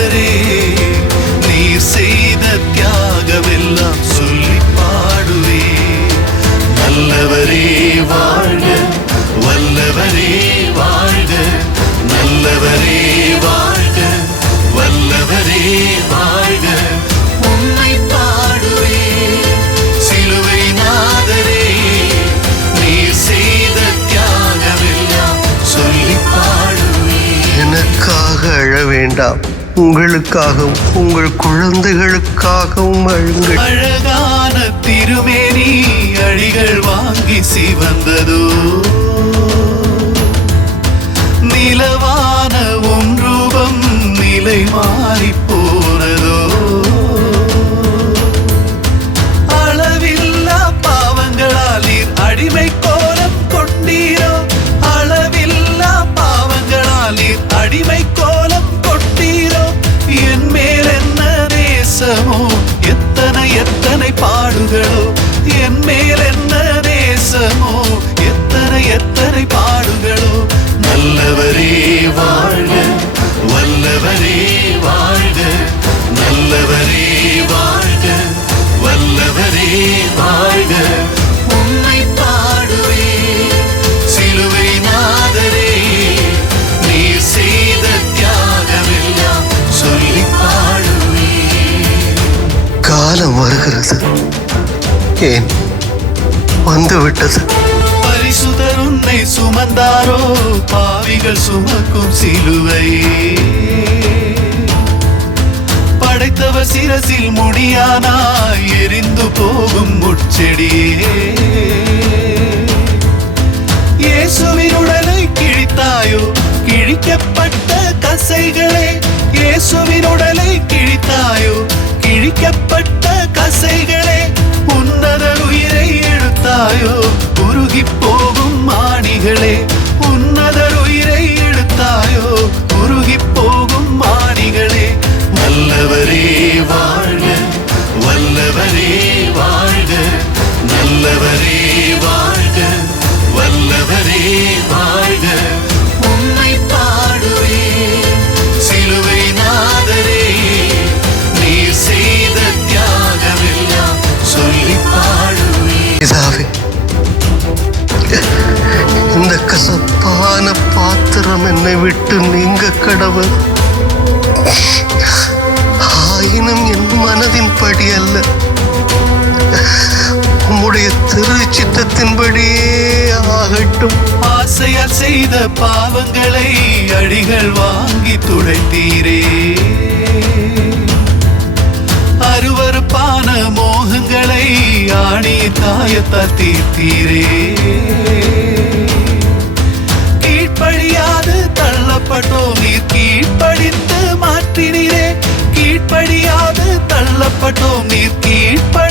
நாதரே நீர் செய்த தியாகமெல்லாம் சொல்லி பாடுவே. நல்லவரே வாழ்க வல்லவரே வாழ்க நல்லவரே வாழ்க வல்லவரே வாழ்க. உம்மை பாடுவே சிலுவை நாதரே நீர் செய்த தியாகமெல்லாம் சொல்லி பாடுவே. எனக்காக அழ வேண்டாம். உங்களுக்காகவும் உங்கள் குழந்தைகளுக்காகவும் அழுங்கள். அழகான திருமேனி அழிகள் வாங்கி சிவன் ஏன் வந்துவிட்டது பரிசுதர் உன்னை சுமந்தாரோ பாவிகள் சுமக்கும் சிலுவை படைத்தவர் சிரசில் முடியானாய் எரிந்து போகும் முச்செடியே இயேசுவின் உடலை கிழித்தாயோ கிழிக்கப்பட்ட கசைகளே இயேசுவின் உடலை கிழித்தாயோ கிழிக்கப்பட்ட நல்லவரே வாழ்க வல்லவரே வாழ்க நல்லவரே வாழ்க வல்லவரே வாழ்க. உம்மை பாடுவே சிலுவை நாதரே நீர் செய்த தியாகமெல்லாம் சொல்லி பாடுவே. இந்த கசப்பான பாத்திரம் என்னை விட்டு நீங்க கடவுள். மனதின் படி அல்ல. உம்முடைய திருச்சித்தத்தின்படியே ஆகட்டும். ஆசையால் செய்த பாவங்களை அடிகள் வாங்கி துடைத்தீரே. அருவருப்பான மோகங்களை ஆணி காயத்தால் தீர்த்தீரே. கீழ்ப்படியாது தள்ளப்பட்டோமே தள்ளப்பட்டோம் நீர் கீழ்ப்படிந்து